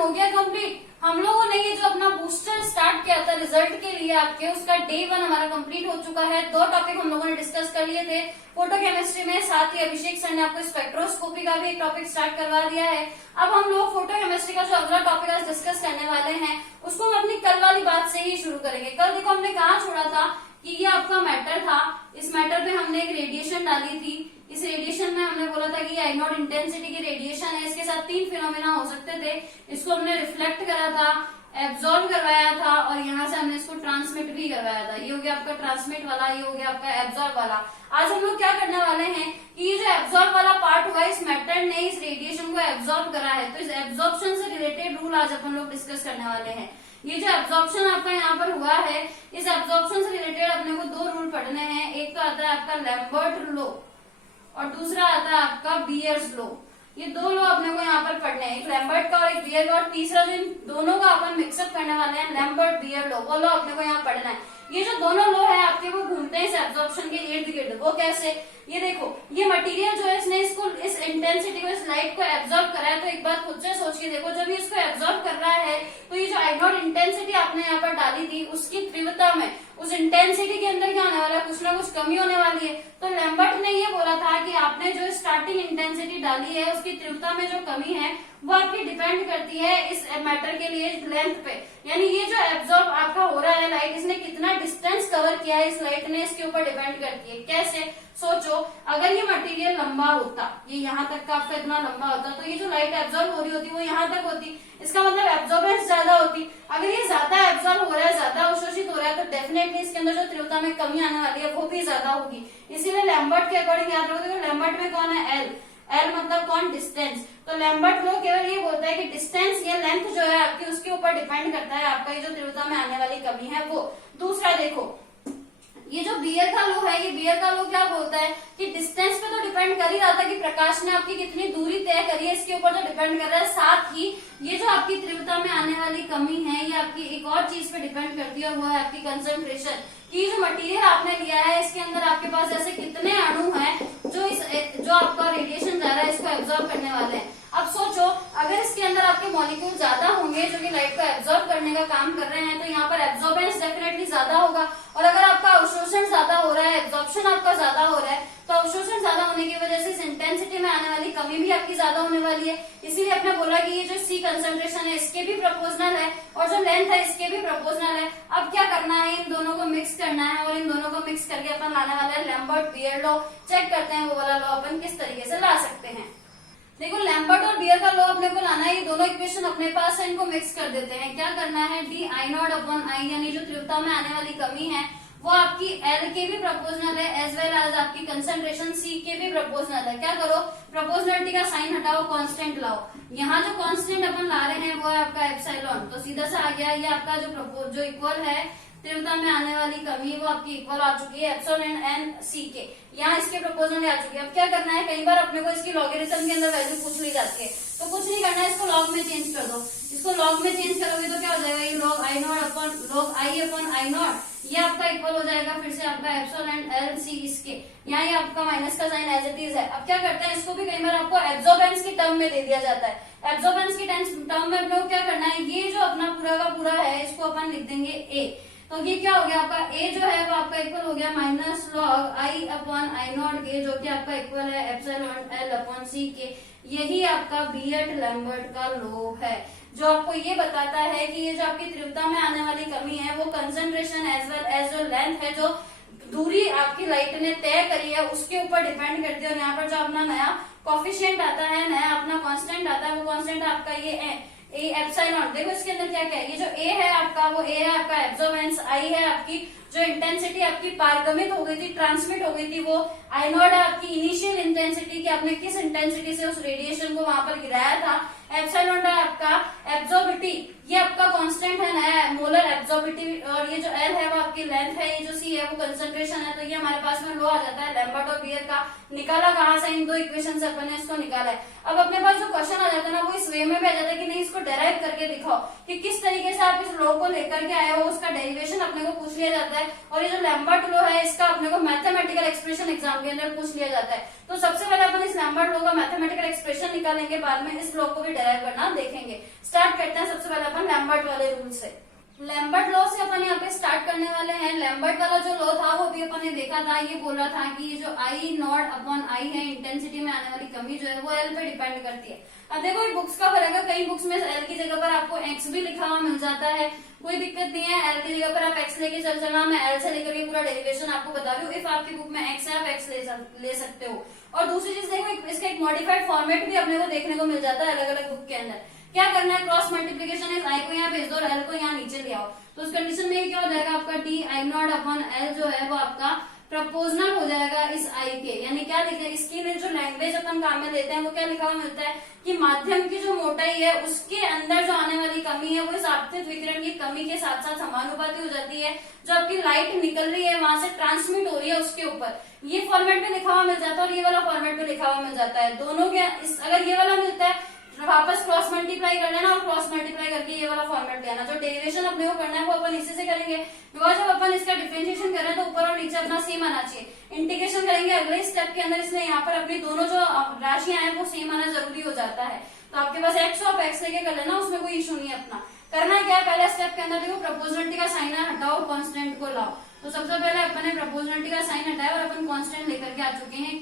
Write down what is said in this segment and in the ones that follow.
हो गया कंप्लीट। हम लोगों ने ये जो अपना बूस्टर स्टार्ट किया था रिजल्ट के लिए आपके, उसका डे 1 हमारा कंप्लीट हो चुका है। 2 टॉपिक हम लोगों ने डिस्कस कर लिए थे फोटोकेमिस्ट्री में, साथ ही अभिषेक सर ने आपको स्पेक्ट्रोस्कोपी का भी एक टॉपिक स्टार्ट करवा दिया है। अब हम लोग फोटोकेमिस्ट्री का जो अगला टॉपिक आज डिस्कस करने वाले हैं उसको हम अपनी कल वाली बात से ही शुरू करेंगे। कल देखो हमने कहाँ छोड़ा था कि ये आपका मैटर था, इस मैटर पे हमने एक रेडिएशन डाली थी। इस रेडिएशन में हमने बोला था कि ये I0 इंटेंसिटी की रेडिएशन है, इसके साथ 3 फिनोमेना हो सकते थे। इसको हमने रिफ्लेक्ट करा था, एब्जॉर्ब करवाया था और यहाँ से हमने इसको ट्रांसमिट भी करवाया था। ये हो गया आपका ट्रांसमिट वाला, ये हो गया आपका एब्जॉर्ब वाला। आज हम लोग क्या करने वाले हैं कि ये जो एब्जॉर्ब वाला पार्ट हुआ, इस मैटर ने इस रेडिएशन को एब्जॉर्ब करा है, तो इस एब्जॉर्प्शन से रिलेटेड रूल आज अपन लोग डिस्कस करने वाले हैं। ये जो एब्जॉर्प्शन आपका यहाँ पर हुआ है, इस एब्जॉर्प्शन से रिलेटेड अपने को 2 रूल पढ़ने हैं। एक तो आता है आपका लैम्बर्ट लॉ और दूसरा आता है आपका बियर्स लॉ। ये 2 लॉ अपने को यहाँ पर पढ़ने हैं, एक लैम्बर्ट का और एक बियर का, और तीसरा जो इन दोनों का अपन मिक्सअप करने वाले हैं लैम्बर्ट बियर लॉ, वो लॉ अपने को यहाँ पढ़ना है। ये जो दोनों लॉ है आपके वो घूमते हैं इस एब्जॉर्प्शन के इर्द गिर्द। वो कैसे? ये देखो, ये मटेरियल जो है इसने इसको इस इंटेंसिटी को, इस लाइट को एब्जॉर्ब करा है। तो एक बात खुद से सोच के देखो, जब ये इसको एब्जॉर्ब कर रहा है तो ये जो I0 इंटेंसिटी आपने यहाँ पर डाली थी उसकी तीव्रता में, उस इंटेंसिटी के अंदर क्या होने वाला है, कुछ ना कुछ कमी होने वाली है। तो लैम्बर्ट ने ये बोला था कि आपने जो स्टार्टिंग इंटेंसिटी डाली है उसकी तीव्रता में जो कमी है वो आपकी डिपेंड करती है इस मैटर के लिए लेंथ पे। यानी ये जो एब्जॉर्ब आपका हो रहा है लाइट, इसने कितना डिस्टेंस कवर किया है इस लाइट ने, इसके ऊपर डिपेंड करती है। कैसे? सोचो, अगर ये मटेरियल लंबा होता, ये यहाँ तक का आपका इतना लंबा होता, तो ये जो लाइट एब्जॉर्ब हो रही होती वो यहाँ तक होती, इसका मतलब एब्जॉर्बेंस ज्यादा होती। अगर ये ज्यादा एब्जॉर्ब हो रहा है, ज्यादा अवशोषित हो रहा है, तो डेफिनेटली इसके अंदर जो तीव्रता में कमी आने वाली है वो भी ज्यादा होगी। इसीलिए लैम्बर्ट के अकॉर्डिंग याद रखो, लैम्बर्ट में कौन है? एल मतलब कौन? डिस्टेंस। तो लैम्बर्ट लॉ केवल ये बोलता है कि डिस्टेंस या लेंथ जो है आपकी उसके ऊपर डिपेंड करता है आपका ये जो तीव्रता में आने वाली कमी है वो। दूसरा देखो, ये जो बियर का लॉ है, ये बियर का लॉ क्या बोलता है कि डिस्टेंस पे तो डिपेंड कर ही रहा था कि प्रकाश ने आपकी कितनी दूरी तय करी है, इसके ऊपर तो डिपेंड कर रहा है। साथ ही ये जो आपकी तीव्रता में आने वाली कमी है ये आपकी एक और चीज पे डिपेंड करती है, वो है आपकी कंसंट्रेशन। कि जो मटेरियल आपने लिया है इसके अंदर आपके पास ऐसे कितने अणु हैं जो आपका रेडिएशन जा रहा है इसको एब्जॉर्ब करने वाले हैं। अब सोचो, अगर इसके अंदर आपके मॉलिक्यूल ज्यादा होंगे जो कि लाइट को एब्जॉर्ब करने का काम कर रहे हैं, तो यहाँ पर एब्जॉर्बेंस डेफिनेटली ज्यादा होगा। और अगर आपका अवशोषण ज्यादा हो रहा है, एब्जॉर्प्शन आपका ज्यादा हो रहा है, तो अवशोषण ज्यादा होने की वजह से इस इंटेंसिटी में आने वाली कमी भी आपकी ज्यादा होने वाली है। इसीलिए आपने बोला कि ये जो C कंसंट्रेशन है इसके भी प्रोपोर्शनल है और जो लेंथ है इसके भी प्रोपोर्शनल है। अब क्या करना है, इन दोनों को मिक्स करना है और इन दोनों को मिक्स करके अपन लाने वाला है लैम्बर्ट बियर लॉ। चेक करते हैं वो वाला लॉ अपन किस तरीके से ला सकते हैं। देखो, लैम्बर्ट और बियर का लॉ अपने को लाना है, ये दोनों इक्वेशन अपने पास है, इनको मिक्स कर देते हैं। क्या करना है, dI0 अपॉन I, यानी जो तीव्रता में आने वाली कमी है वो आपकी L के भी प्रोपोर्शनल है, एज वेल एज आपकी कंसंट्रेशन C के भी प्रोपोर्शनल है। क्या करो, प्रोपोर्शनलिटी का साइन हटाओ, कांस्टेंट लाओ। यहाँ जो कांस्टेंट अपन ला रहे हैं वो है आपका एप्सिलॉन, तो सीधा सा आ गया ये आपका जो इक्वल है तीव्रता में आने वाली कमी, वो आपकी इक्वल आ चुकी है एप्सिलॉन एन C के। यहाँ इसके प्रोपोर्शनल आ चुकी है। अब क्या करना है, कई बार अपने को इसकी लॉगरिथम के अंदर वैल्यू पूछ ली जाती है, तो कुछ नहीं करना है, इसको लॉग में चेंज कर दो। इसको लॉग में चेंज करोगे तो क्या हो जाएगा, ये log I0 upon log I upon I0, ये आपका इक्वल हो जाएगा फिर से आपका एप्सिलॉन एल C इसके। यहाँ ये आपका माइनस का साइन एज इट इज है। अब क्या करते हैं, इसको भी कई बार आपको एब्जॉर्बेंस की टर्म में दे दिया जाता है। एब्जॉर्बेंस की टर्म में अपने को क्या करना है, ये जो अपना पूरा का पूरा है इसको अपन लिख देंगे A। तो ये क्या हो गया, आपका A जो है वो आपका इक्वल हो गया minus log I upon I0 के, जो कि आपका इक्वल है एप्सिलॉन L अपॉन C के। यही आपका बियर्ड लैम्बर्ट का लॉ है, जो आपको ये बताता है कि ये जो आपकी तीव्रता में आने वाली कमी है वो कंसंट्रेशन एज वेल एज जो लेंथ है, जो दूरी आपकी लाइट ने तय करी है उसके ऊपर डिपेंड करती है। और यहाँ पर जो अपना नया कॉफिशिएंट आता है, नया अपना कांस्टेंट आता है, वो कांस्टेंट आपका ये ए एप्सिलॉन। देखो इसके अंदर क्या क्या है, ये जो A है आपका वो A है आपका एब्जॉर्बेंस, I है आपकी जो इंटेंसिटी आपकी पारगमित हो गई थी, ट्रांसमिट हो गई थी, वो I0 है आपकी इनिशियल इंटेंसिटी की, आपने किस इंटेंसिटी से उस रेडिएशन को वहां पर गिराया था। एप्सिलॉन है आपका एब्जॉर्बिटी, ये आपका कांस्टेंट है नया मोलर एब्जॉर्बिटी, और ये जो L है वो आपकी लेंथ है, ये जो C है वो कंसंट्रेशन है। तो ये हमारे पास में लॉ आ जाता है लैम्बर्ट और बियर का। निकाला कहाँ से, इन 2 इक्वेशन से अपन ने इसको निकाला है। अब अपने पास जो क्वेश्चन आ जाता है ना वो इस वे में भी आ जाता है कि नहीं, इसको डेराइव करके दिखाओ कि किस तरीके से आप इस लॉ को लेकर के आए हो, उसका डेरिवेशन अपने को पूछ लिया जाता है। है। और ये जो लैम्बर्ट लॉ है इसका अपने को मैथमेटिकल एक्सप्रेशन एग्जाम के अंदर पूछ लिया जाता है। तो सबसे पहले अपन इस लैम्बर्ट लॉ का मैथमेटिकल एक्सप्रेशन निकालेंगे, बाद में इस लॉ को भी डेराइव करना देखेंगे। स्टार्ट करते हैं सबसे पहले अपन लैम्बर्ट वाले रूल से। लैम्बर्ट लॉ से अपन यहाँ पे स्टार्ट करने वाले हैं। लैम्बर्ट वाला जो लॉ था वो भी अपन ने देखा था, ये बोल रहा था कि ये जो आई नॉट अपॉन आई है, इंटेंसिटी में आने वाली कमी जो है वो एल पे डिपेंड करती है। अब देखो ये बुक्स का फर्क है, कई बुक्स में एल की जगह पर आपको एक्स भी लिखा हुआ मिल जाता है, कोई दिक्कत नहीं है। एल की जगह पर आप एक्स लेके चल चलना, मैं एल से लेकर के पूरा डेरिवेशन आपको बता रही हूँ। इफ आपकी बुक में एक्स है आप एक्स ले सकते हो। और दूसरी चीज देखो, इसका एक मॉडिफाइड फॉर्मेट भी अपने को देखने को मिल जाता है अलग अलग बुक के अंदर। क्या करना है, क्रॉस मल्टीप्लीकेशन है, आई को यहाँ भेज दो और एल को यहाँ नीचे ले आओ। तो उस कंडीशन में क्या हो जाएगा, आपका D I not upon L जो है वो आपका प्रपोजनल हो जाएगा इस आई के। यानी क्या लिखे, इसकी जो लैंग्वेज अपन काम में लेते हैं वो क्या लिखा हुआ मिलता है कि माध्यम की जो मोटाई है उसके अंदर जो आने वाली कमी है वो इस आपतित विकिरण की कमी के साथ साथ समानुपाती हो जाती है। जो आपकी लाइट निकल रही है वहां से ट्रांसमिट हो रही है उसके ऊपर, ये फॉर्मेट में लिखा हुआ मिल जाता है और ये वाला फॉर्मेट में लिखा हुआ मिल जाता है। दोनों के अगर ये वाला मिलता है वापस क्रॉस मल्टीप्लाई कर लेना और क्रॉस मल्टीप्लाई करके ये वाला फॉर्मेट लेना। जो डेरिवेशन अपने को करना है वो अपन इसी से करेंगे, बिकॉज जब अपन इसका डिफरेंशिएशन कर रहे हैं तो ऊपर और नीचे अपना सेम आना चाहिए। इंटीग्रेशन करेंगे अगले स्टेप के अंदर, इसलिए यहाँ पर अपनी दोनों जो राशियां हैं वो सेम आना जरूरी हो जाता है। तो आपके पास एक्स और एक्स लेके कर लेना, उसमें कोई इशू नहीं है। अपना करना क्या है, पहले स्टेप के अंदर देखो प्रपोजनलिटी का साइन है, हटाओ कॉन्स्टेंट को लाओ। तो सबसे पहले अपन ने प्रपोजनलिटी का साइन हटाया और अपन कॉन्स्टेंट लेकर के आ चुके हैं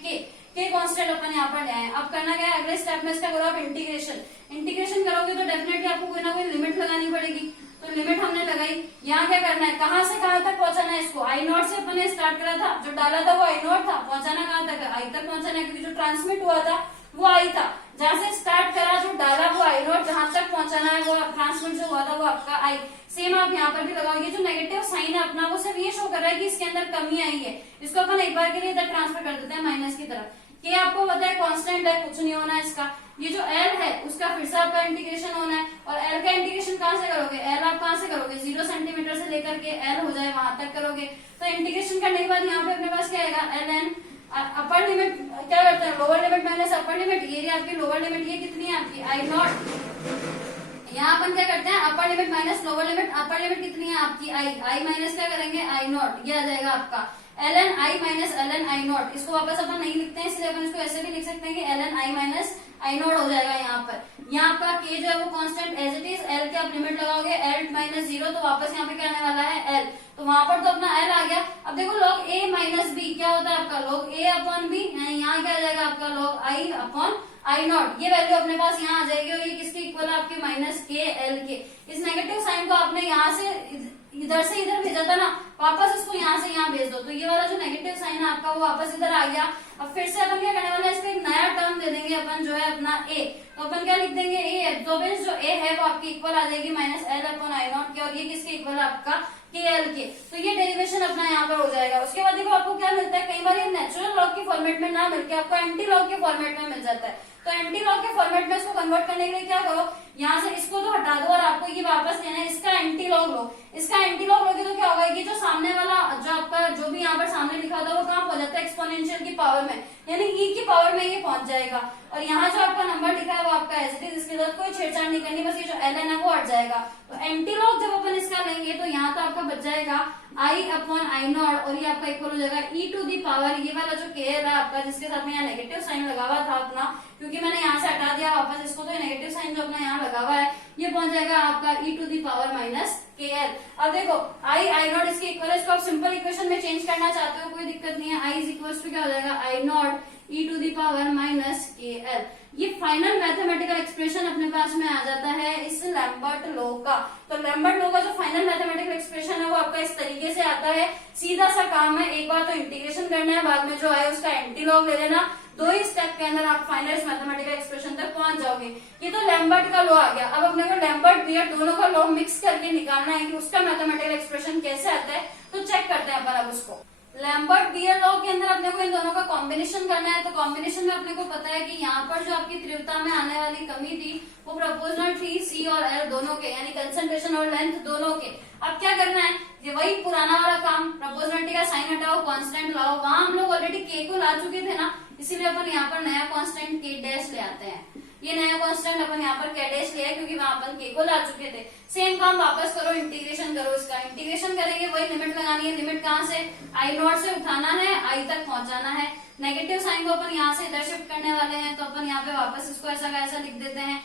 के कांस्टेंट अपन यहाँ पर ले आए। अब करना क्या है, अगले स्टेप में इसका करो आप इंटीग्रेशन। इंटीग्रेशन करोगे तो डेफिनेटली आपको कोई ना कोई लिमिट लगानी पड़ेगी। तो लिमिट हमने लगाई, यहाँ क्या करना है, कहाँ से कहाँ तक पहुंचाना है इसको। आई नॉट से अपन ने स्टार्ट करा था, जो डाला था वो आई नॉट था, पहुंचाना कहाँ तक है, आई तक पहुंचाना है, क्योंकि जो ट्रांसमिट हुआ था वो आई था। जहाँ से स्टार्ट करा, जो डाला वो आई नॉट, जहां तक पहुंचाना है वो ट्रांसमिट जो हुआ था वो आपका आई। सेम आप यहाँ पर भी लगाओगे। जो नेगेटिव साइन है अपना वो सिर्फ ये शो कर रहा है कि इसके अंदर कमी आई है, इसको अपन एक बार के लिए इधर ट्रांसफर कर देते हैं माइनस की तरफ। के आपको पता है कांस्टेंट है, कुछ नहीं होना है इसका। ये जो एल है उसका फिर से आपका इंटीग्रेशन होना है, और एल का इंटीग्रेशन कहाँ से करोगे, एल आप कहाँ से करोगे, 0 सेंटीमीटर से लेकर के एल हो जाए वहां तक करोगे। तो इंटीग्रेशन करने के बाद यहाँ पे अपने पास क्या आएगा, एल एन अपर लिमिट क्या करते हैं, lower limit minus upper limit. ये आपकी लोअर लिमिट, ये कितनी है आपकी आई नॉट। यहाँ अपन क्या करते हैं, upper limit minus lower limit. Upper limit कितनी है आपकी आई माइनस क्या करेंगे आई नॉट, ये आ जाएगा आपका L N I minus L N I naught. इसको वापस अपन नहीं लिखते हैं, इसलिए अपन इसको ऐसे भी लिख सकते हैं कि L N I minus I naught हो जाएगा यहाँ पर। यहाँ आपका के जो है वो constant as it is, L के आप लिमिट लगाओगे एल माइनस 0, तो वापस यहाँ पे क्या आने वाला है एल, तो वहां पर तो अपना एल आ गया। अब देखो लॉग ए माइनस बी क्या होता है आपका, लॉग ए अपॉन बी, यहाँ क्या आ जाएगा आपका log I upon I not. ये वैल्यू अपने पास यहाँ आ जाएगी और ये किसके इक्वल है आपके माइनस के एल के। इस नेगेटिव साइन को आपने यहाँ से इधर से इधर भेजा था ना, वापस इसको यहाँ से यहाँ भेज दो, तो ये वाला जो नेगेटिव साइन है आपका वो वापस इधर आ गया। अब फिर से अपन क्या करने वाले हैं, इसका एक नया टर्म दे देंगे अपन जो है अपना ए। तो अपन क्या लिख देंगे, ए एब्जॉर्बेंस जो ए है वो आपकी इक्वल आ जाएगी minus L upon I not के, और ये किसके इक्वल है आपका के एल के। तो ये डेरिवेशन अपना यहाँ पर हो जाएगा। उसके बाद देखो आपको क्या मिलता है, कई बार ये नेचुरल लॉग के फॉर्मेट में ना मिलकर आपको एंटी लॉग के फॉर्मेट में मिल जाता है। तो एंटी लॉग के फॉर्मेट में इसको कन्वर्ट करने के लिए क्या करो, यहाँ से इसको तो हटा दो और आपको ये वापस लेना है, इसका एंटी लॉग लो। इसका एंटी लॉग लोगे तो क्या होगा कि जो सामने वाला जो आपका जो भी यहाँ पर सामने लिखा था वो कहाँ पहुंच जाता है, एक्सपोनेंशियल की पावर में, यानी ई की पावर में ये पहुंच जाएगा। और यहाँ जो आपका नंबर लिखा है वो आपका एज इट इज, इसके साथ कोई छेड़छाड़ नहीं करनी, बस ये जो एल एन है वो हट जाएगा। तो एंटी लॉग जब अपन इसका लेंगे तो यहाँ तो आपका बच जाएगा आई अपॉन आई नॉट, और ये आपका इक्वल हो जाएगा ई टू दी पावर, ये वाला जो के एल है आपका जिसके साथ में यहाँ नेगेटिव साइन लगा हुआ था अपना, क्योंकि मैंने यहाँ से हटा दिया वापस इसको, तो नेगेटिव साइन जो अपना यहाँ लगा हुआ है ये पहुंच जाएगा आपका ई to the power minus K L. अब देखो आई नॉट इसके इक्वल है, इसको आप सिंपल इक्वेशन में चेंज करना चाहते हो कोई दिक्कत नहीं है। आई इज इक्वल टू क्या हो जाएगा I naught E to the power minus K L. ये फाइनल मैथमेटिकल एक्सप्रेशन अपने पास में आ जाता है इस लैम्बर्ट लॉ का। तो लैम्बर्ट लॉ का जो फाइनल मैथमेटिकल एक्सप्रेशन है वो आपका इस तरीके से आता है, सीधा सा काम है। एक बार तो इंटीग्रेशन करना है, बाद में जो है उसका एंटी लॉग ले लेना, 2 ही स्टेप के अंदर आप फाइनल इस मैथमेटिकल एक्सप्रेशन तक पहुंच जाओगे। ये तो लैम्बर्ट का लॉ आ गया। अब अपने को लैम्बर्ट बियर्ड दोनों का लॉ मिक्स करके निकालना है कि उसका मैथमेटिकल एक्सप्रेशन कैसे आता है, तो चेक करते हैं अपन अब उसको। लैम्बर्ट बियर्ड लॉ के अंदर अपने को इन दोनों का कॉम्बिनेशन करना है। तो कॉम्बिनेशन में अपने को पता है कि यहाँ पर जो आपकी तीव्रता में आने वाली कमी थी वो प्रोपोर्शनल थी सी और एल दोनों के, यानी कंसंट्रेशन और लेंथ दोनों के। अब क्या करना है, ये वही पुराना वाला काम, प्रोपोर्शनलिटी का साइन हटाओ, कांस्टेंट लाओ। वहां हम लोग ऑलरेडी के को ला चुके थे ना, इसीलिए अपन यहाँ पर नया कांस्टेंट के डैश ले आते हैं। ये नया कांस्टेंट अपन यहाँ पर के डैश लिया क्योंकि वहां अपन के को ला चुके थे। सेम काम वापस करो, इंटीग्रेशन करो, इसका इंटीग्रेशन करेंगे, वही लिमिट लगानी है। लिमिट कहाँ से, आई नॉट से उठाना है, आई तक पहुंचाना है। नेगेटिव साइन को अपन यहाँ से इधर शिफ्ट करने वाले हैं, तो अपन यहाँ पे वापस इसको ऐसा का ऐसा लिख देते हैं।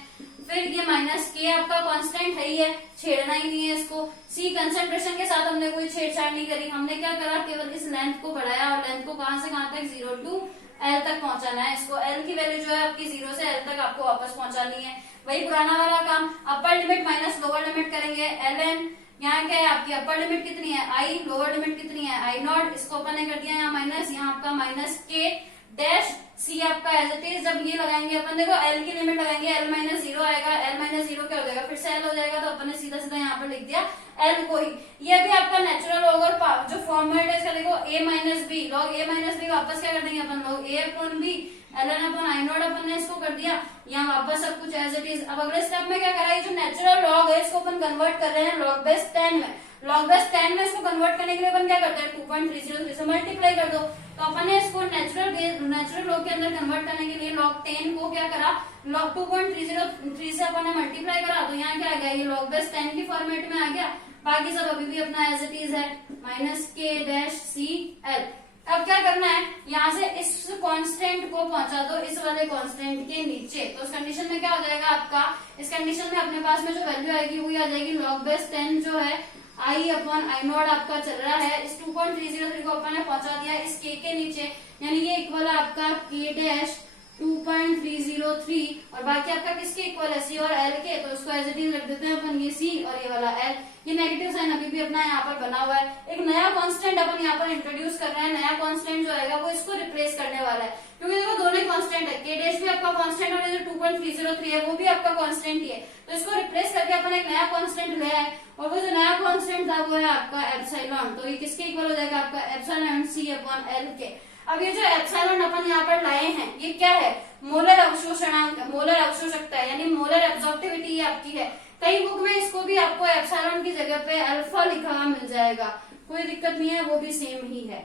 फिर ये माइनस के आपका कांस्टेंट है ही है, छेड़ना ही नहीं है इसको। सी कंसेंट्रेशन के साथ हमने कोई छेड़छाड़ नहीं करी, हमने क्या करा, केवल इस लेंथ को बढ़ाया और लेंथ को कहां से कहां तक, 0 टू एल तक पहुंचाना है इसको। एल की वैल्यू जो है आपकी 0 से एल तक आपको वापस पहुंचानी है। वही पुराना वाला काम, upper limit minus lower limit करेंगे। एल एन यहाँ क्या है आपकी अपर लिमिट कितनी है, आई, लोअर लिमिट कितनी है, आई नॉट, इसको अपन ने कर दिया यहाँ माइनस, यहाँ आपका माइनस के डैश, सी आपका एज इट इज। जब ये लगाएंगे अपन, देखो एल की लिमिट लगाएंगे, एल माइनस 0 आएगा, एल माइनस 0 क्या हो जाएगा, फिर से एल हो जाएगा, तो अपन ने सीधा सीधा यहाँ पर लिख दिया एल को ही। ये भी आपका नेचुरल होगा, जो फॉर्मेट है इसका देखो, A minus B, log A minus B वापस क्या कर देंगे अपन, log A upon B, L N upon I naught अपन ने इसको कर दिया, यहाँ वापस सब कुछ एज इट इज। अब अगले स्टेप में क्या करा, ये जो नेचुरल लॉग है इसको अपन कन्वर्ट कर रहे हैं लॉग बेस 10 में। लॉग बेस 10 में इसको कन्वर्ट करने के लिए अपन क्या करते हैं, 2.303 से मल्टीप्लाई कर दो। तो अपन ने इसको नेचुरल लॉग के अंदर कन्वर्ट करने के लिए लॉग 10 को क्या करा, लॉग 2.303 से अपन ने मल्टीप्लाई करा, तो यहाँ क्या आ गया, ये लॉग बेस 10 की फॉर्मेट में आ गया। बाकी सब अभी भी अपना एज इट इज है, माइनस के डैश सी एल। अब क्या करना है, यहाँ से इस कांस्टेंट को पहुंचा दो इस वाले कांस्टेंट के नीचे। तो इस कंडीशन में क्या हो जाएगा आपका, इस कंडीशन में अपने पास में जो वैल्यू आएगी वो आ जाएगी लॉग बेस 10 जो है आई अपॉन आई नॉट आपका चल रहा है, इस 2.303 को अपन ने पहुंचा दिया इस के नीचे, यानी ये इक्वल है आपका के डैश 2.303 और बाकी आपका किसके इक्वल है, सी और एल के। तो इसको एज इट इज रख देते हैं अपन, ये सी और ये वाला एल। ये नेगेटिव साइन अभी भी अपना यहाँ पर बना हुआ है। एक नया कांस्टेंट अपन यहाँ पर इंट्रोड्यूस कर रहे हैं। नया कांस्टेंट जो आएगा वो इसको रिप्लेस करने वाला है, क्योंकि देखो दोनों ही कांस्टेंट है, के डैश भी आपका कांस्टेंट और ये जो 2.303 है वो भी आपका कांस्टेंट ही है। तो इसको रिप्लेस करके अपन एक नया कांस्टेंट ले आए और वो जो नया कांस्टेंट था वो है आपका एप्सिलॉन। तो ये किसके इक्वल हो जाएगा आपका एप्सिलॉन सी अपॉन एल के। अब ये जो एप्सिलॉन अपन यहाँ पर लाए हैं ये क्या है, मोलर अवशोषणांक, मोलर अवशोषकता है, यानी मोलर एब्जॉर्प्टिविटी आपकी है। कई बुक में इसको भी आपको एप्सिलॉन की जगह पे अल्फा लिखा हुआ मिल जाएगा, कोई दिक्कत नहीं है, वो भी सेम ही है।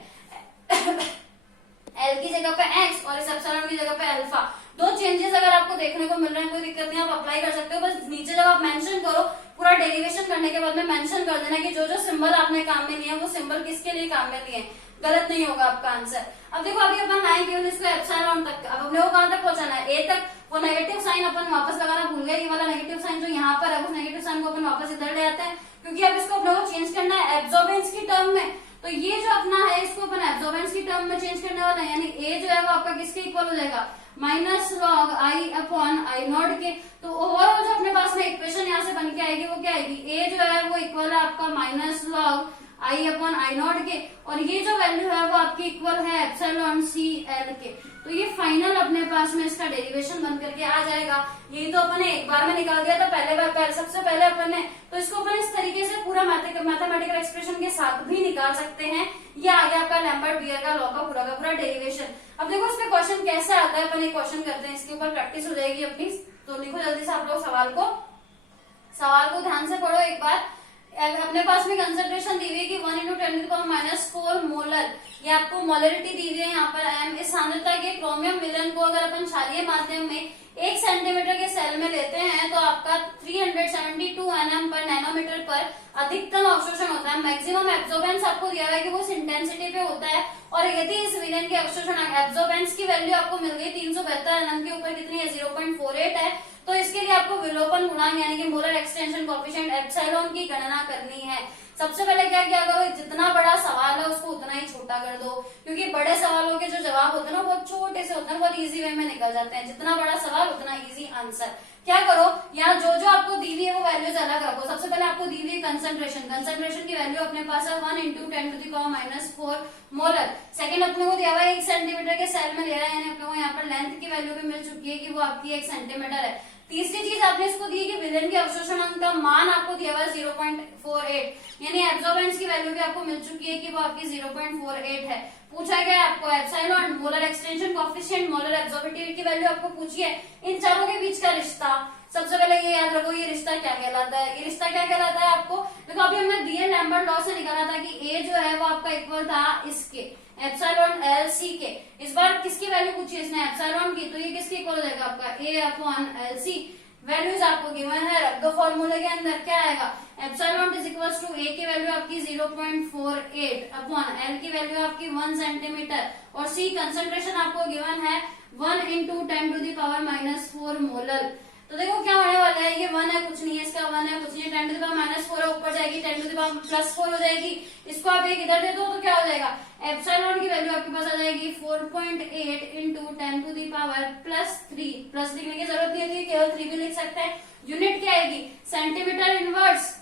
एल की जगह पे एक्स और इस एप्सिलॉन की जगह पे अल्फा, दो चेंजेस अगर आपको देखने को मिल रहे हैं कोई दिक्कत नहीं, आप अप्लाई कर सकते हो। बस नीचे जब आप मेंशन करो, पूरा डेरिवेशन करने के बाद में मेंशन कर देना कि जो जो सिंबल आपने काम में लिए वो सिंबल किसके लिए काम में लिए, गलत नहीं होगा आपका आंसर। अब देखो अभी अपन लाएंगे इसको एप्सिलॉन तक, अब अपने को कहां तक पहुंचाना है, ए तक। वो नेगेटिव साइन अपन वापस लगाना भूल गए, ये वाला नेगेटिव साइन जो यहाँ पर है उस नेगेटिव साइन को अपन वापस इधर ले आते हैं, क्योंकि अब इसको अपने को चेंज करना है एब्जॉर्बेंस की टर्म में। तो ये जो अपना है इसको अपन एब्जॉर्बेंस की टर्म में चेंज करने वाला है, यानी ए जो है वो आपका किसके इक्वल हो जाएगा, minus log I upon I not के। तो ओवरऑल जो अपने पास में इक्वेशन यहाँ से बन के आएगी वो क्या आएगी, ए जो है वो इक्वल है आपका minus log I upon I not के, और ये जो वैल्यू है वो आपकी इक्वल है एप्सिलॉन सी एल के। तो ये फाइनल अपने पास में इसका डेरिवेशन बन करके आ जाएगा। ये तो अपन ने एक बार में निकाल दिया था पहले बार, सबसे पहले अपन ने, तो इसको अपन इस तरीके से पूरा मैथमेटिकल एक्सप्रेशन के साथ भी निकाल सकते हैं। ये आ गया आपका लैम्बर्ट बियर का लॉ का पूरा डेरिवेशन। अब देखो इसमें क्वेश्चन कैसे आता है, अपन एक क्वेश्चन करते हैं, इसके ऊपर प्रैक्टिस हो जाएगी अपनी। तो लिखो जल्दी से आप लोग सवाल को ध्यान से पढ़ो एक बार। अपने पास में कंसंट्रेशन दी हुई है कि 1 × 10⁻⁴ मोलर, ये आपको मोलरिटी दी हुई है यहाँ पर एम। इस सांद्रता के क्रोमियम विलयन को अगर अपन क्षारीय माध्यम में 1 सेंटीमीटर के सेल में लेते हैं तो आपका 372 nm पर नैनोमीटर पर अधिकतम अवशोषण होता है। मैक्सिमम एब्जॉर्बेंस आपको दिया हुआ है कि वो इस इंटेंसिटी पे होता है, और यदि इस विलयन के अवशोषण एब्जॉर्बेंस की वैल्यू आपको मिल गई 372 nm के ऊपर कितनी है, 0.48 है, तो इसके लिए आपको विलोपन गुणांक यानी कि मोलर एक्सटेंशन कोएफिशिएंट एप्सिलॉन की गणना करनी है। सबसे पहले क्या किया करो, जितना बड़ा सवाल है उसको उतना ही छोटा कर दो, क्योंकि बड़े सवालों के जो जवाब होते हैं ना बहुत छोटे से होते हैं, बहुत इजी वे में निकल जाते हैं। जितना बड़ा सवाल उतना इजी आंसर। क्या करो, यहाँ जो जो आपको दी हुई है वो वैल्यूज अलग रखो। सबसे पहले आपको दी हुई कंसंट्रेशन की वैल्यू अपने पास है 1 × 10⁻⁴ मोलर। सेकंड अपने को दिया हुआ है 1 सेंटीमीटर के सेल में ले रहा है, यानी अपने को यहाँ पर लेंथ की वैल्यू भी मिल चुकी है कि वो आपकी 1 सेंटीमीटर है। तीसरी चीज आपने इसको दी कि विलयन के अवशोषणांक का मान आपको दिया हुआ है 0.48, यानी एब्जॉर्बेंस की वैल्यू भी आपको मिल चुकी है कि वो आपकी 0.48 है। पूछा गया आपको epsilon, molar extension coefficient, molar एब्जॉर्बिटिविटी की वैल्यू आपको पूछी है। इन चारों के बीच का रिश्ता, सबसे पहले ये याद रखो ये रिश्ता क्या कहलाता है। ये रिश्ता क्या कहलाता है आपको, देखो अभी हमने बीएन लैम्बर्ट लॉ से निकाला था कि ए जो है वो आपका इक्वल था इसके एप्सिलॉन एल सी के। इस बार किसकी वैल्यू पूछी है इसने, एप्सिलॉन की, तो ये किसके इक्वल हो जाएगा आपका ए अपॉन एल सी। वैल्यूज आपको गिवन है, रख दो फॉर्मूले के अंदर, क्या आएगा एप्सिलॉन इज इक्वल्स टू ए की वैल्यू आपकी 0.48 अपॉन एल की वैल्यू आपकी 1 सेंटीमीटर और सी कंसंट्रेशन आपको गिवन है 1 × 10⁻⁻⁴ मोलर। तो देखो क्या होने वाला है, ये 1 है कुछ नहीं है, इसका 1 है कुछ नहीं है, 10⁻⁻⁴ है ऊपर जाएगी 10⁻+4 हो जाएगी। इसको आप एक इधर दे दो तो क्या हो जाएगा, एप्सिलॉन की वैल्यू आपके पास आ जाएगी 4.8 × 10⁻+3। प्लस लिखने की जरूरत नहीं होती, केवल 3 भी लिख सकते हैं। यूनिट क्या आएगी सेंटीमीटर इनवर्स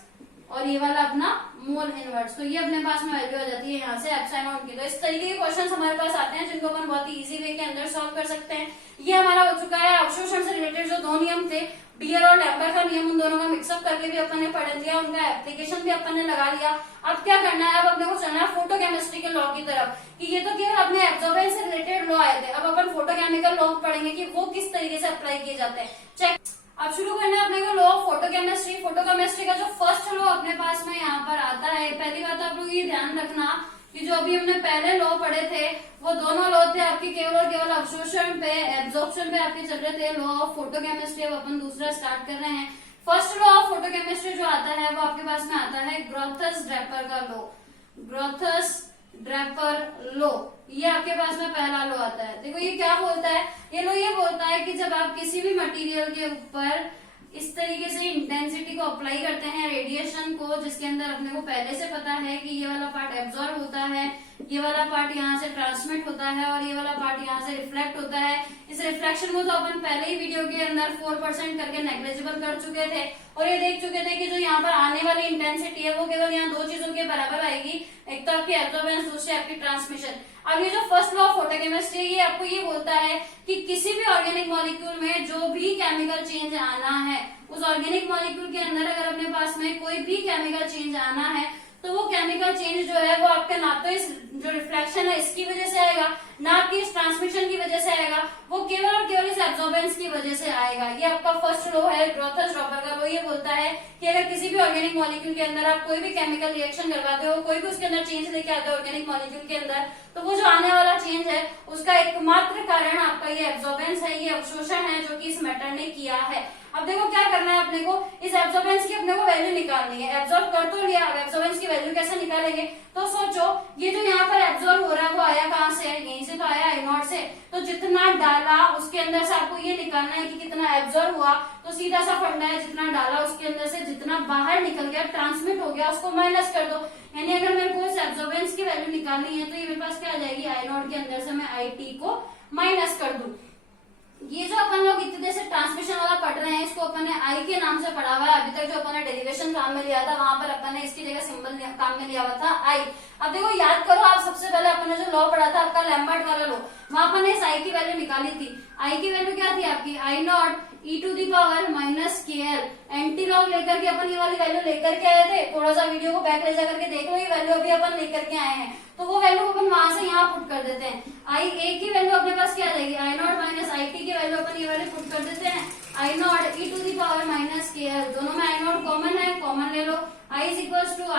और ये वाला अपना मोल इनवर्स। तो ये अपने पास में वैल्यू आ जाती है यहाँ से एप्सिलॉन की। तो इस तरीके के क्वेश्चन हमारे पास आते हैं जिनको अपन बहुत ही इजी वे के अंदर सॉल्व कर सकते हैं। ये हमारा हो चुका है अवशोषण से रिलेटेड जो 2 नियम थे, बियर और लैम्बर्ट का नियम, उन दोनों का मिक्सअप करके भी अपन ने पढ़ लिया, उनका एप्लीकेशन भी अपन ने लगा लिया। अब क्या करना है, अब अपने को चलना है फोटोकेमिस्ट्री के लॉ की तरफ कि ये तो केवल अपने एब्जॉर्बेंस से रिलेटेड लॉ आए थे। अब अपन फोटोकेमिकल लॉ पढ़ेंगे कि वो किस तरीके से अप्लाई किए जाते हैं। चेक, अब शुरू करना है अपने को लॉ ऑफ फोटोकेमिस्ट्री। फोटोकेमिस्ट्री का जो फर्स्ट लॉ अपने पास में यहाँ पर आता है, पहली बात आप लोग ये ध्यान रखना कि जो अभी हमने पहले लॉ पढ़े थे वो दोनों लॉ थे आपके केवल और केवल अवशोषण पे, एब्जॉर्प्शन पे आपके चल रहे थे। लॉ ऑफ फोटोकेमिस्ट्री अब अपन दूसरा स्टार्ट कर रहे हैं। फर्स्ट लॉ ऑफ फोटोकेमिस्ट्री जो आता है वो आपके पास में आता है ग्रोथस ड्रैपर का लॉ, ग्रोथस ड्रैपर लॉ। ये आपके पास में पहला लॉ आता है। देखो ये क्या बोलता है, ये लॉ ये बोलता है कि जब आप किसी भी मटेरियल के ऊपर इस तरीके से इंटेंसिटी को अप्लाई करते हैं, रेडिएशन को, जिसके अंदर अपने को पहले से पता है कि ये वाला पार्ट एब्जॉर्ब होता है, ये वाला पार्ट यहाँ से ट्रांसमिट होता है और ये वाला पार्ट यहाँ से रिफ्लेक्ट होता है। इस रिफ्लेक्शन को तो अपन पहले ही वीडियो के अंदर 4% करके नेग्लिजिबल कर चुके थे और ये देख चुके थे कि जो यहाँ पर आने वाली इंटेंसिटी है वो केवल यहाँ 2 चीजों के बराबर आएगी, एक तो आपकी एब्जॉर्बेंस, दूसरी आपकी ट्रांसमिशन। अब ये जो फर्स्ट लॉ ऑफ फोटोकेमिस्ट्री ये आपको ये बोलता है कि किसी भी ऑर्गेनिक मॉलिक्यूल में जो भी केमिकल चेंज आना है, उस ऑर्गेनिक मॉलिक्यूल के अंदर अगर अपने पास में कोई भी केमिकल चेंज आना है तो वो केमिकल चेंज जो है वो आपके ना तो इस जो रिफ्लेक्शन है इसकी वजह से आएगा, ना आपकी इस ट्रांसमिशन की वजह से आएगा, वो केवल और केवल इस एब्जॉर्बेंस की वजह से आएगा। ये आपका फर्स्ट लॉ है ग्रोथस ड्रॉपर का लॉ। ये बोलता है कि अगर किसी भी ऑर्गेनिक मॉलिक्यूल के अंदर आप कोई भी केमिकल रिएक्शन करवाते हो, कोई भी उसके अंदर चेंज लेके आते हो ऑर्गेनिक मॉलिक्यूल के अंदर, तो वो जो आने वाला चेंज है उसका एकमात्र कारण आपका ये एब्जॉर्बेंस है, ये अवशोषण है जो कि इस मैटर ने किया है। अब देखो क्या करना है अपने को, इस एब्जॉर्बेंस की अपने को वैल्यू निकालनी है। एब्जॉर्ब कर तो लिया, अब एब्जॉर्बेंस की वैल्यू कैसे निकालेंगे, तो सोचो ये जो यहाँ पर एब्जॉर्ब हो रहा है वो आया कहाँ से, यहीं से तो आया I0 से। तो जितना डाला उसके अंदर से आपको ये निकालना है कि कितना एब्जॉर्ब हुआ। तो सीधा सा फंडा है, जितना डाला उसके अंदर से जितना बाहर निकल गया, ट्रांसमिट हो गया, उसको माइनस कर दो। यानी अगर मेरे को इस एब्जॉर्बेंस की वैल्यू निकालनी है तो ये मेरे पास क्या आ जाएगी, I0 के अंदर से मैं IT को माइनस कर दूं। ये जो अपन लोग इतने देर से ट्रांसमिशन वाला पढ़ रहे हैं इसको अपन ने आई के नाम से पढ़ा हुआ है। अभी तक जो अपन ने डेरिवेशन काम में लिया था वहां पर अपन ने इसकी जगह सिंबल काम में लिया हुआ था आई। अब देखो याद करो आप, सबसे पहले अपन ने जो लॉ पढ़ा था आपका लैम्बर्ट वाला लॉ, वहां अपन ने इस आई की वैल्यू निकाली थी। आई की वैल्यू क्या थी आपकी, I0 e⁻⁻KL। एंटी लॉग लेकर के अपन ये वाली वैल्यू लेकर के आए थे। थोड़ा सा वीडियो को बैक ले जा करके देख लो, ये वैल्यू अभी अपन लेकर के आए हैं। तो वो वैल्यू अपन वहां से यहाँ पुट कर देते हैं। आई ए की वैल्यू अपने पास क्या आ जाएगी, I0 - IT की वैल्यू अपन ये वैल्यू पुट कर देते हैं। I0 e⁻⁻KL, दोनों में I0 कॉमन है, कॉमन ले लो। I =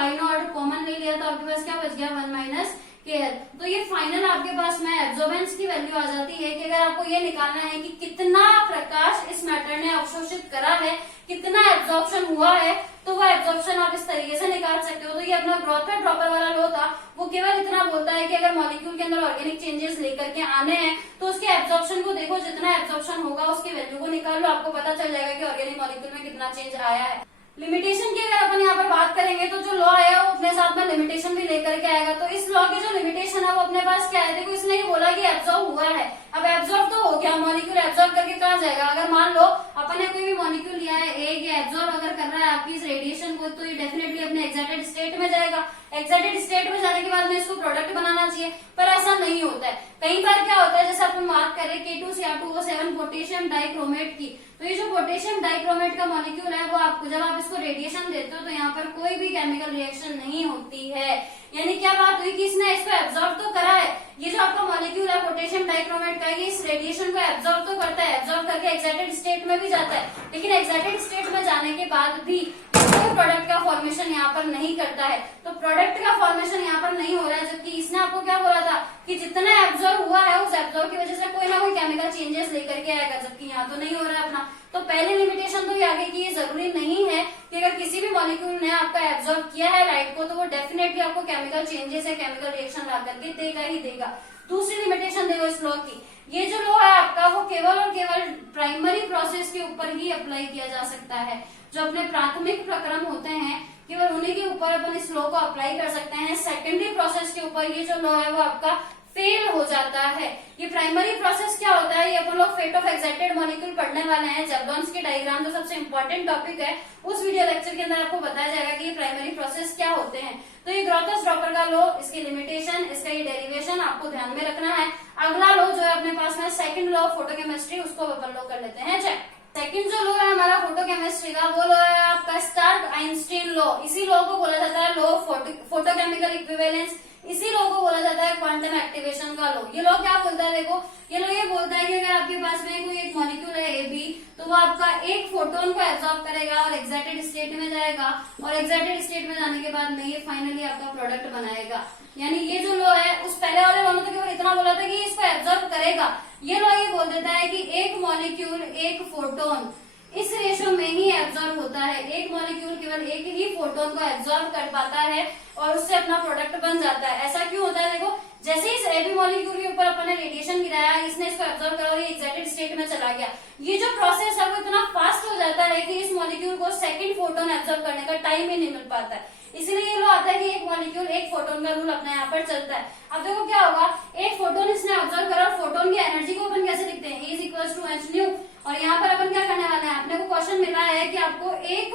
I0 कॉमन ले लिया तो आपके पास क्या बच गया, 1 - KL। तो ये फाइनल आपके पास में एब्जॉर्बेंस की वैल्यू आ जाती है कि अगर आपको ये निकालना है कि कितना प्रकाश इस मैटर ने अवशोषित करा है, कितना एब्जॉर्प्शन हुआ है, तो वो एब्जॉर्प्शन आप इस तरीके से निकाल सकते हो। तो ये अपना ग्रोथर ड्रॉपर वाला लॉ था, वो केवल इतना बोलता है कि अगर मॉलिक्यूल के अंदर ऑर्गेनिक चेंजेस लेकर के आने हैं तो उसके एब्जॉर्प्शन को देखो, जितना एब्जॉर्प्शन होगा उसकी वैल्यू को निकाल लो, आपको पता चल जाएगा कि ऑर्गेनिक मॉलिक्यूल में कितना चेंज आया है। लिमिटेशन की अगर अपन यहाँ पर बात करेंगे तो जो लॉ आया वो अपने साथ में लिमिटेशन भी लेकर के आएगा। तो इस लॉ की जो लिमिटेशन है वो अपने पास क्या है, देखो इसने ये बोला कि एब्जॉर्ब हुआ है। अब एब्जॉर्ब तो हो गया, मॉलिक्यूल एब्जॉर्ब करके कहाँ जाएगा। अगर मान लो अपन ने कोई भी मॉलिक्यूल लिया है, एक ये एब्जॉर्ब अगर कर रहा है आपकी इस रेडिएशन को, तो ये डेफिनेटली अपने एक्साइटेड स्टेट में जाएगा। एक्साइटेड स्टेट में जाने के बाद में इसको प्रोडक्ट बनाना चाहिए, पर ऐसा नहीं होता है। कई बार क्या होता है, जैसे अपन बात करें K2Cr2O7 पोटेशियम डाइक्रोमेट की, तो ये जो पोटेशियम डाइक्रोमेट का मॉलिक्यूल है वो आपको जब आप इसको रेडिएशन देते हो तो यहाँ पर कोई भी केमिकल रिएक्शन नहीं होती है। यानी क्या बात हुई कि इसने इसको एब्जॉर्ब तो करा है, ये जो आपका मॉलिक्यूल है पोटेशियम डाइक्रोमेट का, ये इस रेडिएशन को एब्जॉर्ब तो करता है, एब्जॉर्ब करके एक्साइटेड स्टेट में भी जाता है, लेकिन एक्साइटेड स्टेट में जाने के बाद भी कोई प्रोडक्ट का फॉर्मेशन यहाँ पर नहीं करता है। तो प्रोडक्ट का फॉर्मेशन यहाँ पर नहीं हो रहा है, जबकि इसने आपको क्या बोला था कि जितना एब्जॉर्ब हुआ है उस एब्जॉर्ब की वजह से कोई ना कोई केमिकल चेंजेस लेकर के आएगा, जबकि यहाँ तो नहीं हो रहा है अपना। तो पहली लिमिटेशन तो ये आगे की, ये जरूरी नहीं है कि अगर किसी भी मॉलिक्यूल ने आपका एब्जॉर्ब किया है लाइट को तो वो डेफिनेटली आपको केमिकल चेंजेस या केमिकल रिएक्शन ला करके देगा ही देगा। दूसरी लिमिटेशन देखो इस लॉ की, ये जो लॉ है आपका वो केवल और केवल प्राइमरी प्रोसेस के ऊपर ही अप्लाई किया जा सकता है। जो अपने प्राथमिक प्रक्रम होते हैं केवल उन्हीं के ऊपर अपन इस लॉ को अप्लाई कर सकते हैं। सेकेंडरी प्रोसेस के ऊपर ये जो लॉ है वो आपका फेल हो जाता है। ये प्राइमरी प्रोसेस क्या होता है, ये अपन लोग फेट ऑफ एक्साइटेड मॉलिक्यूल पढ़ने वाले हैं। जर्डॉन्स की डायग्राम जो सबसे इंपॉर्टेंट टॉपिक है, उस वीडियो लेक्चर के अंदर आपको बताया जाएगा कि ये प्राइमरी प्रोसेस क्या होते हैं। तो ये ग्रॉथस-ड्रॉपर का लॉ, इसकी लिमिटेशन, इसका ये डेरिवेशन आपको ध्यान में रखना है। अगला लॉ जो है अपने पास में सेकंड लॉ ऑफ फोटोकेमिस्ट्री, उसको अपन लोग कर लेते हैं। सेकंड जो लॉ है हमारा फोटोकेमिस्ट्री का, वो लॉ है आपका स्टार्क-आइंस्टीन लॉ। इसी लॉ को बोला जाता है लॉ ऑफ फोटोकेमिकल इक्विवेलेंस। इसी लॉ को बोला जाता है क्वांटम एक्टिवेशन का लॉ। ये लॉ क्या बोलता है, देखो ये लॉ ये बोलता है कि अगर आपके पास में कोई एक मॉलिक्यूल है AB, तो वो आपका एक फोटोन को एब्जॉर्ब करेगा और एक्साइटेड स्टेट में जाएगा, और एक्साइटेड स्टेट में जाने के बाद में ये फाइनली आपका प्रोडक्ट बनाएगा। यानी ये जो लॉ है, उस पहले वाले लॉ में तो केवल इतना बोला था कि इसको एब्जॉर्ब करेगा, ये लॉ ये बोल देता है कि एक मॉलिक्यूल एक फोटोन इस रेशो में ही एब्जॉर्ब होता है। एक मॉलिक्यूल केवल एक ही फोटोन को एब्जॉर्ब कर पाता है और उससे अपना प्रोडक्ट बन जाता है। ऐसा क्यों होता है, देखो जैसे इस AB मॉलिक्यूल के ऊपर अपन ने रेडिएशन गिराया, इसने इसको एब्जॉर्ब करा और ये एक्साइटेड स्टेट में चला गया। ये जो प्रोसेस है वो इतना फास्ट हो जाता है कि इस मॉलिक्यूल को सेकंड फोटोन एब्जॉर्ब करने का टाइम ही नहीं मिल पाता है। इसलिए ये लॉ आता है कि एक मॉलिक्यूल एक फोटोन का रूल अपने यहाँ पर चलता है। अब देखो क्या होगा, एक फोटोन इसने ऑब्जर्व करा और फोटोन की एनर्जी को अपन कैसे लिखते हैं, E equals to h nu. और यहाँ पर अपन क्या करने वाले हैं, अपने को क्वेश्चन मिला है कि आपको एक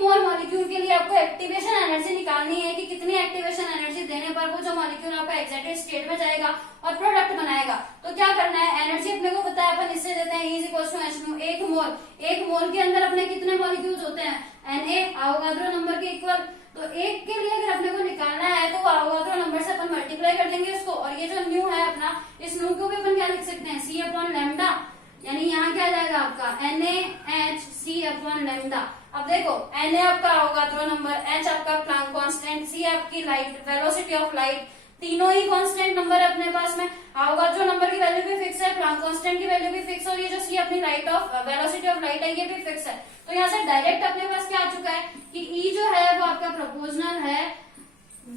मोल मॉलिक्यूल के लिए आपको एक्टिवेशन एनर्जी निकालनी है कि कितनी एक्टिवेशन एनर्जी देने पर वो जो मॉलिक्यूल आपका एक्साइटेड स्टेट में जाएगा और प्रोडक्ट बनाएगा। तो क्या करना है, एनर्जी अपने को पता है, अपन इससे देते हैं E equals to h nu. एक मोल के अंदर अपने कितने मॉलिक्यूल्स होते हैं, Na आवोगाद्रो नंबर के इक्वल। तो एक के लिए अगर अपने को निकालना है तो आवोगाद्रो नंबर से अपन मल्टीप्लाई कर देंगे इसको, और ये जो न्यू है अपना, इस न्यू को भी अपन क्या लिख सकते हैं, C अपॉन लैम्डा। यानी यहाँ क्या जाएगा आपका NaHC अपॉन लैम्डा। अब देखो Na आपका आवोगाद्रो नंबर, H आपका प्लैंक कांस्टेंट, C आपकी लाइट वेलोसिटी ऑफ लाइट, तीनों ही कांस्टेंट नंबर है अपने पास में। आवोगाद्रो नंबर की वैल्यू भी फिक्स है, प्लैंक कांस्टेंट की वैल्यू भी फिक्स, और ये जो C अपनी light of velocity of light है ये भी फिक्स है। तो यहाँ से डायरेक्ट अपने पास क्या आ चुका है कि E जो है वो आपका प्रोपोर्शनल है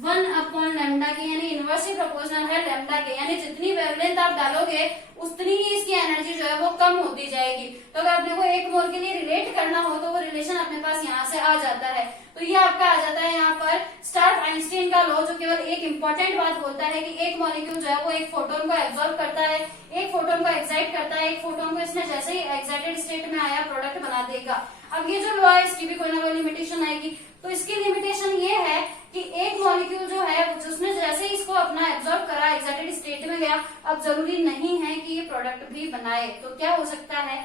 1 अपॉन लैम्डा के, यानी इनवर्सली प्रोपोर्शनल है लैम्डा के। यानी जितनी वेवलेंथ आप डालोगे उतनी ही इसकी एनर्जी जो है वो कम होती जाएगी। तो अगर आपने को एक मोल के लिए रिलेट करना हो तो वो रिलेशन अपने पास यहाँ से आ जाता है। तो ये आपका आ जाता है यहाँ पर स्टार्क-आइंस्टीन का लॉ, जो केवल एक इंपॉर्टेंट बात बोलता है कि एक मॉलिक्यूल जो है वो एक फोटोन को एब्जॉर्ब करता है, एक फोटोन को एक्साइट करता है, एक फोटोन को इसने जैसे ही एक्साइटेड स्टेट में आया प्रोडक्ट बना देगा। अब ये जो लॉ है इसकी भी कोई ना कोई लिमिटेशन आएगी। तो इसकी लिमिटेशन ये है कि एक मॉलिक्यूल जो है जिसने जैसे ही इसको अपना एब्जॉर्ब करा, एक्साइटेड स्टेट में गया, अब जरूरी नहीं है कि ये प्रोडक्ट भी बनाए। तो क्या हो सकता है,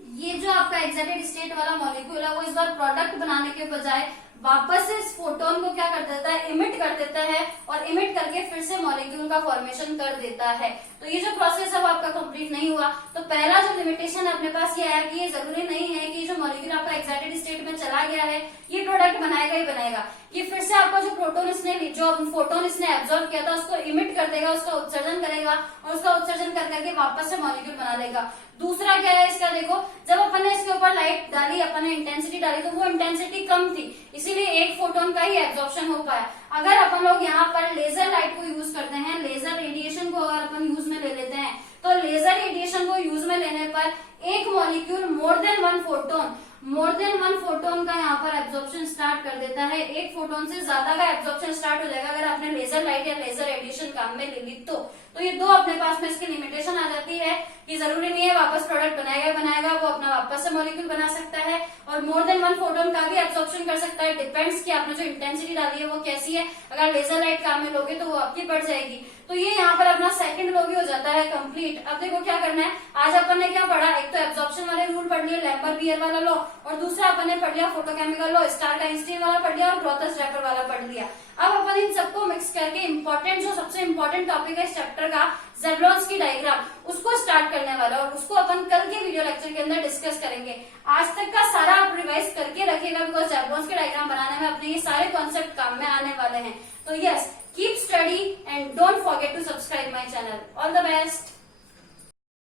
ये जो आपका एक्साइटेड स्टेट वाला मॉलिक्यूल है वो इस बार प्रोडक्ट बनाने के बजाय वापस से इस फोटोन को क्या कर देता है, इमिट कर देता है, और इमिट करके फिर से मॉलिक्यूल का फॉर्मेशन कर देता है। तो ये जो प्रोसेस है वो आपका कंप्लीट नहीं हुआ। तो पहला जो लिमिटेशन अपने पास ये है कि ये जरूरी नहीं है कि जो मॉलिक्यूल आपका एक्साइटेड स्टेट में चला गया है ये प्रोडक्ट बनाएगा ही बनाएगा। ये फिर से आपका जो फोटोन इसने एब्जॉर्ब किया था उसको इमिट कर देगा, उसका उत्सर्जन करेगा, और उसका उत्सर्जन कर करके वापस से मॉलिक्यूल बना देगा। दूसरा क्या है इसका, देखो जब अपन ने इसके ऊपर लाइट डाली, अपन ने इंटेंसिटी डाली, तो वो इंटेंसिटी कम थी, इसीलिए एक फोटोन का ही एब्जॉर्प्शन हो पाया। अगर अपन लोग यहाँ पर लेजर लाइट को यूज करते हैं, लेजर रेडिएशन को अगर अपन यूज में ले लेते हैं, तो लेजर रेडिएशन को यूज में लेने पर एक molecule more than one photon का यहाँ पर एब्जॉर्प्शन स्टार्ट कर देता है। एक फोटोन से ज्यादा का एब्जॉर्प्शन स्टार्ट हो जाएगा अगर आपने लेजर लाइट या लेजर रेडिएशन काम में ले ली तो ये दो अपने पास में इसकी लिमिटेशन आ जाती है कि जरूरी नहीं है वापस प्रोडक्ट बनाएगा, वो अपना वापस से मॉलिक्यूल बना सकता है, और और मोर देन वन फोटोन का भी एब्जॉर्प्शन कर सकता है। डिपेंड्स कि आपने जो इंटेंसिटी डाली है वो कैसी है। अगर लेजर लाइट काम में लोगे तो वो आपकी बढ़ जाएगी। तो ये यहाँ पर अपना सेकंड लॉ भी हो जाता है कंप्लीट। अब देखो क्या करना है, आज अपन ने क्या पढ़ा, एक तो एब्जॉर्प्शन वाले रूल पढ़ लिया, लैम्बर बियर वाला लॉ, और दूसरा अपन ने पढ़ लिया फोटोकेमिकल लॉ, स्टार्क आइंस्टीन वाला पढ़ लिया और ग्रोथस ड्रैपर वाला पढ़ लिया। अब अपन इन सबको मिक्स करके इंपॉर्टेंट जो सबसे इंपॉर्टेंट टॉपिक है इस चैप्टर का, ज़ेबलॉन्स की डायग्राम, उसको स्टार्ट करने वाला और उसको अपन कल के वीडियो लेक्चर के अंदर डिस्कस करेंगे। आज तक का सारा आप रिवाइज करके रखिएगा, बिकॉज ज़ेबलॉन्स की डायग्राम बनाने में अपने ये सारे कॉन्सेप्ट काम में आने वाले हैं। तो yes, keep study and don't forget to subscribe my channel. All the best.